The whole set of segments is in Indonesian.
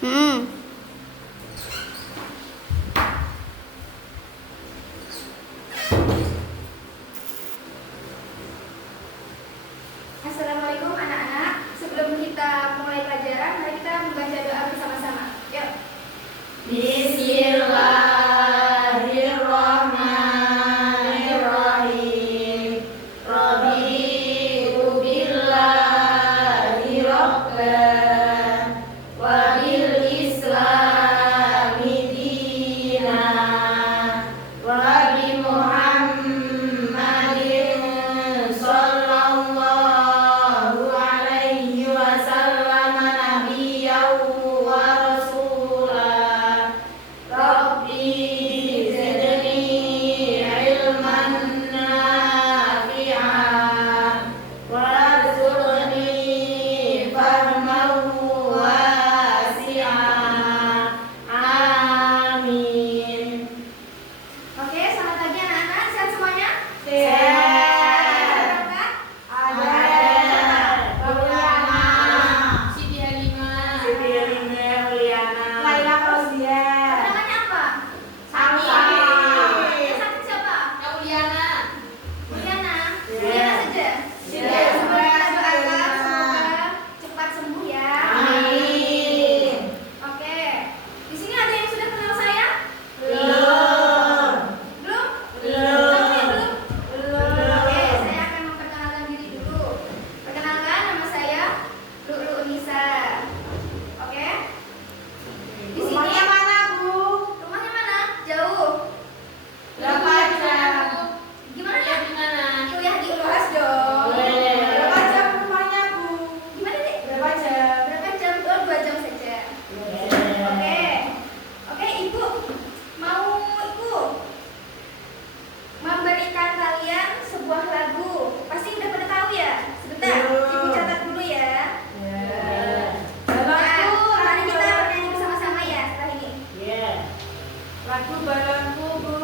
Hmm. Assalamualaikum anak-anak. Sebelum kita mulai pelajaran, mari kita membaca doa bersama-sama. Yuk. Bismillahirrahmanirrahim. Raditu billahi rabban wa bil islami dinan wa bi Muhammadin sallallahu alaihi wasallam nabiyyan wa rasulan. Rabbi zidni ilman nafi'an warzuqni fahman wasi'an. Amin. Oke, selamat pagi anak-anak. Sehat semuanya? Sehat. Ada Juliana, Siti Halimah, Siti Juliana, Laila Fauzia, namanya apa? Sami. Yang sakit siapa? Juliana, Juliana. Iya. Juliana saja. Iya. Ya, semoga kita doakan Iya. semoga cepat sembuh ya. Amin. Oke. Di sini ada yang sudah kenal saya? Belum. Belum? Belum. Siapa yang belum? Belum. Oke, saya akan memperkenalkan diri dulu. Perkenalkan, nama saya Lulu Nisa. Oke? Di sini Rumahnya mana, Bu? rumahnya mana? Jauh. Berapa jam? Gimana ya ya? di mana? Kuliah di UNAS dong. Berapa jam rumahnya, Bu? Gimana deh? Berapa jam? Berapa jam? Oh, 2 jam saja. Oke. Oke, Ibu. Mau Ibu memberikan kalian sebuah lagu. Pasti udah pada tahu ya? Sebentar, Belum. Ibu catat dulu ya. Lagu, Mari kita bernyanyi bersama-sama ya setelah ini. lagu balonku, Bu.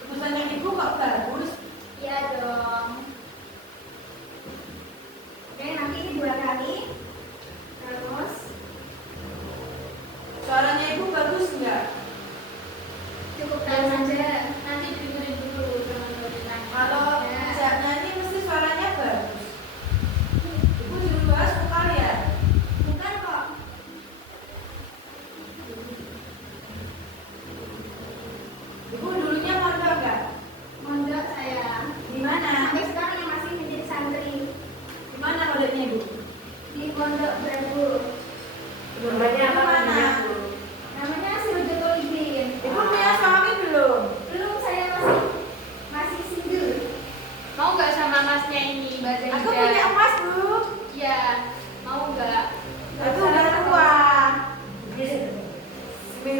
Tulisannya Ibu kok bagus? Iya dong. Oke, nanti ini 2 kali. Terus Suaranya Ibu bagus enggak? cukup tahu saja. Nanti dengerin dulu teman-teman. Kalau Ya. bisa nyanyi mesti suaranya bagus. Ibu dulu bahas vokal ya? Bukan kok. Ibu dulunya mondok enggak? Mondok saya. Di mana? Sampai sekarang yang masih menjadi santri Di mana mondoknya Ibu? di Pondok Brabu. Namanya apa namanya? Namanya Sirojoto Libin. Ibu punya suami belum? Belum, saya masih single. Mau nggak sama masnya ini, Mbak Zaida? Aku punya emas, Bu. Iya, mau nggak? Itu udah tua. 98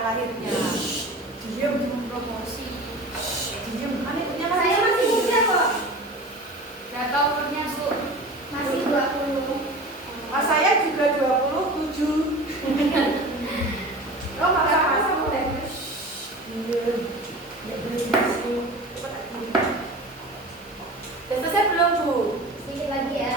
lahirnya. Diam, promosi. Diam. Mana punya Saya masih muda kok. Berapa umurnya, Bu? Masih 20. Mas saya juga 27. Oh, Enggak masa apa-apa, Bu. Udah selesai belum, Bu? Sedikit lagi ya.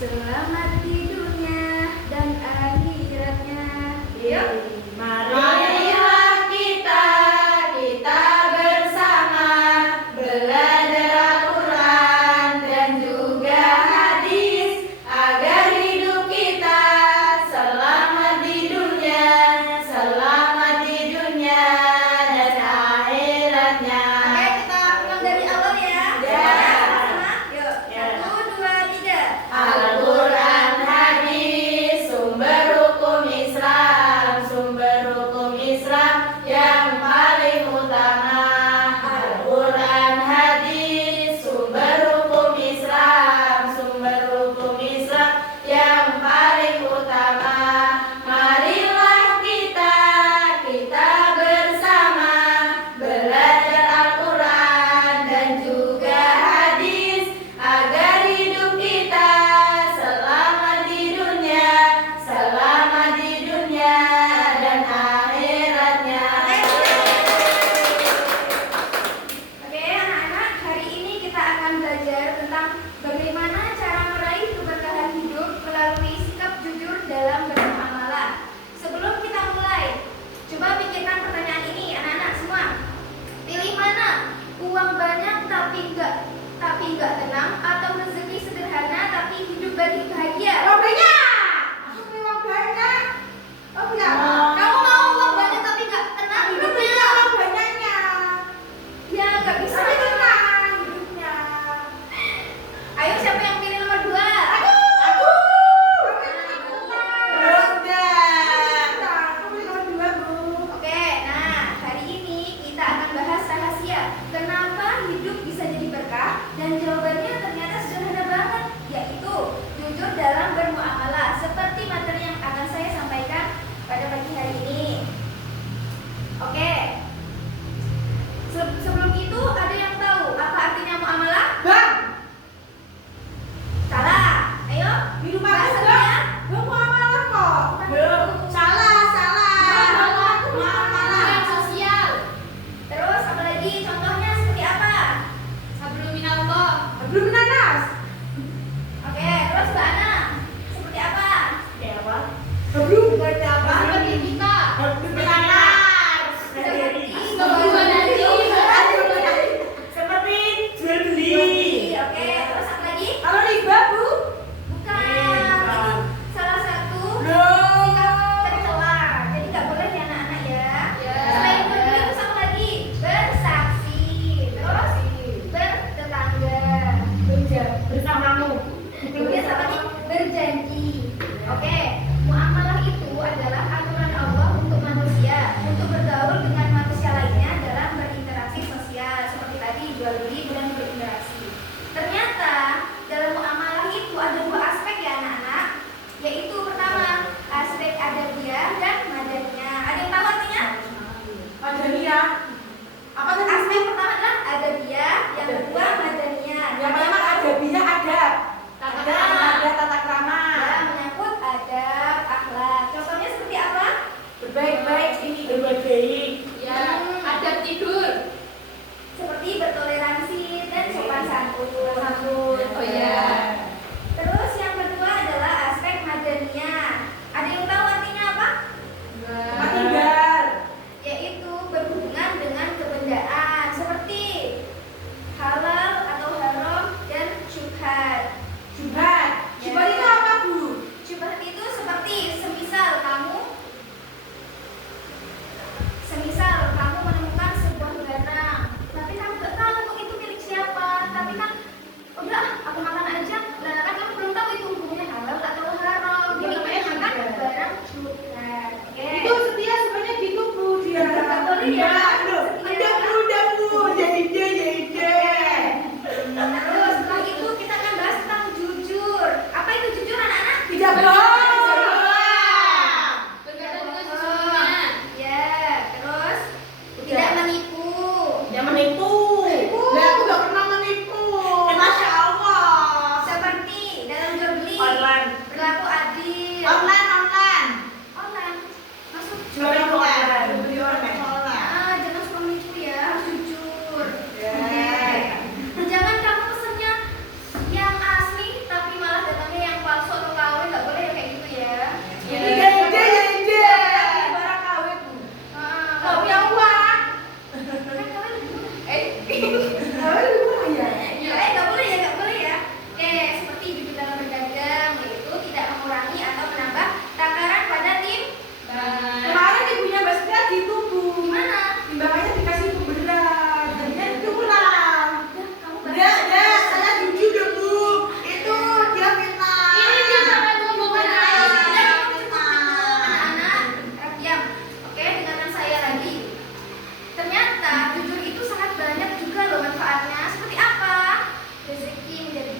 selamat di dunia dan akhiratnya. Yuk. Marilah kita bersama belajar Al-Quran dan juga hadis agar hidup kita selamat di dunia dan akhiratnya. Oke, kita ulang dari awal ya. Ya. Sama-sama. Yuk. Ya. 1, 2, 3. Al-Quran hadis sumber hukum Islam yang paling utama. Al-Quran hadis sumber hukum Islam yang paling utama. Marilah kita bersama belajar Al-Quran dan juga hadis agar hidup kita selamat di dunia dan akhiratnya. Oke, anak-anak, hari ini kita akan belajar tentang bagaimana cara meraih keberkahan hidup melalui sikap jujur dalam bermuamalah. Sebelum kita mulai, coba pikirkan pertanyaan ini, anak-anak semua. Pilih mana? Uang banyak tapi enggak tenang, atau rezeki sederhana tapi hidup bahagia? Aku punya banyak. Oh, punya Kamu mau uang banyak tapi enggak tenang hidupnya? banyaknya. Ya, enggak bisa. Tapi tenang hidupnya. Ayo, siapa yang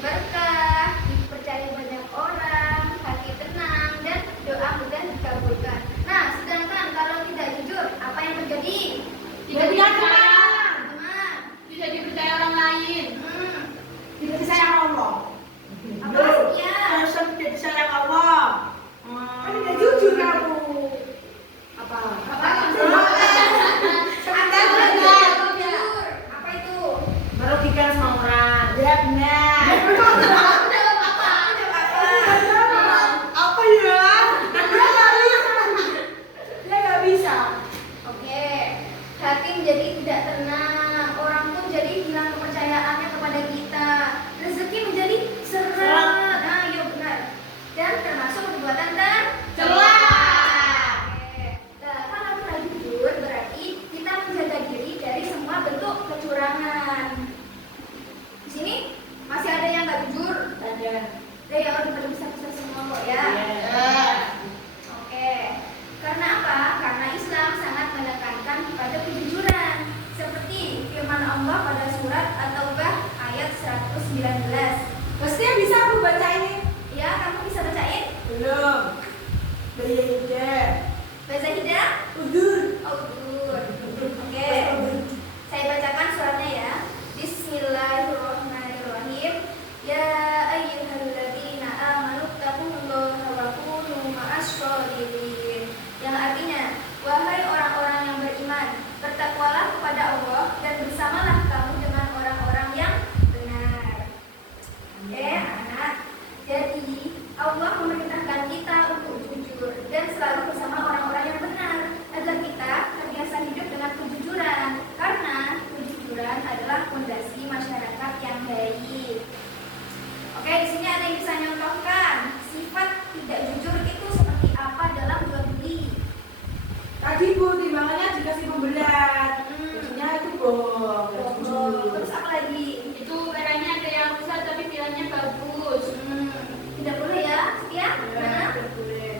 berkah, dipercaya banyak orang, hati tenang, dan doa mudah dikabulkan. Nah, sedangkan kalau tidak jujur, apa yang terjadi? Tidak dipercaya. Teman. Tidak dipercaya orang lain. Tidak disayang Allah. Apa maksudnya? Harus tidak disayang Allah. Kan tidak jujur kamu. Apa? Apa Sebentar Anda saja. tidak jujur. Apa itu? Merugikan semua orang. Ya benar. Jawab apa? Apa ya? Dia nggak bisa. Oke, hati menjadi tidak tenang, orang pun jadi hilang kepercayaannya kepada kita, rezeki menjadi seret. Nah, iya benar. Dan termasuk perbuatan tercela. Oke. Nah, kalau kita jujur berarti kita menjaga diri dari semua bentuk kecurangan. Di sini masih ada yang nggak jujur. Ada. Ya, udah pada bisa semua kok ya. Iya. Oke, karena apa? Karena Islam sangat menekankan pada kejujuran. Seperti firman Allah pada surat At-Taubah ayat 119. Pasti yang bisa aku baca ini. Ya, kamu bisa bacain? Belum. Beda. Baca tidak? Udur. Oh, good. Oke, saya bacakan suratnya ya. Bismillahirrahmanirrahim. Ya ayyuhalladzina amanu taqullaha wa kunu ma'ash-sholihin. Yang artinya, wahai orang-orang yang beriman, bertakwalah kepada Allah dan bersamalah kamu dengan orang-orang yang benar. Anak. Jadi, Allah memerintahkan kita untuk jujur dan selalu bersama orang-orang yang benar agar kita terbiasa hidup dengan kejujuran karena kejujuran adalah fondasi masyarakat yang baik. Oke, di sini ada yang bisa nyontohkan sifat tidak jujur itu seperti apa dalam jual beli. Tadi Bu, timbangannya dikasih pemberat. Jadinya itu bohong. nggak jujur. Terus apa lagi? Itu barangnya ada yang rusak tapi bilangnya bagus. Tidak boleh ya, Setia? Mana? Nggak boleh.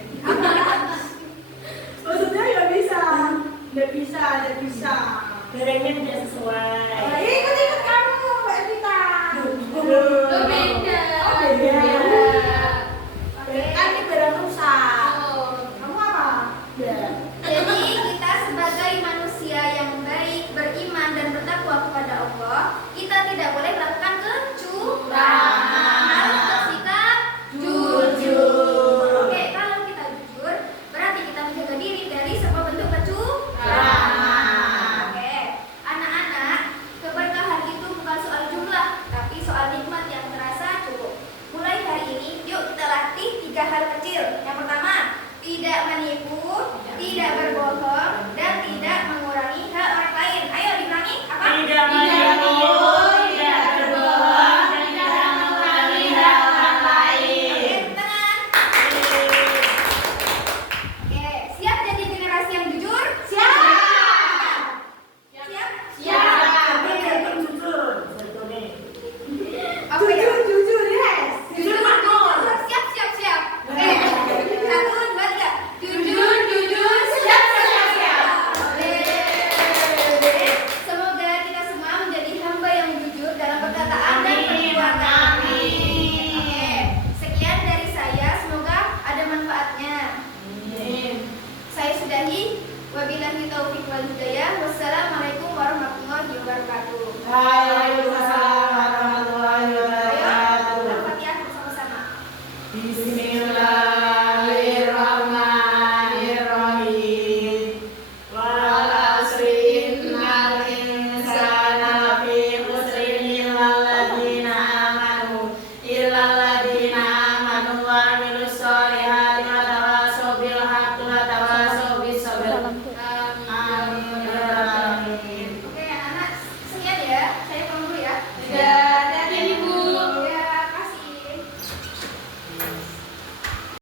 Maksudnya nggak bisa. Nggak bisa. Barangnya tidak sesuai. Ikut kamu, Mbak Evita. Lo beda. Oh, beda.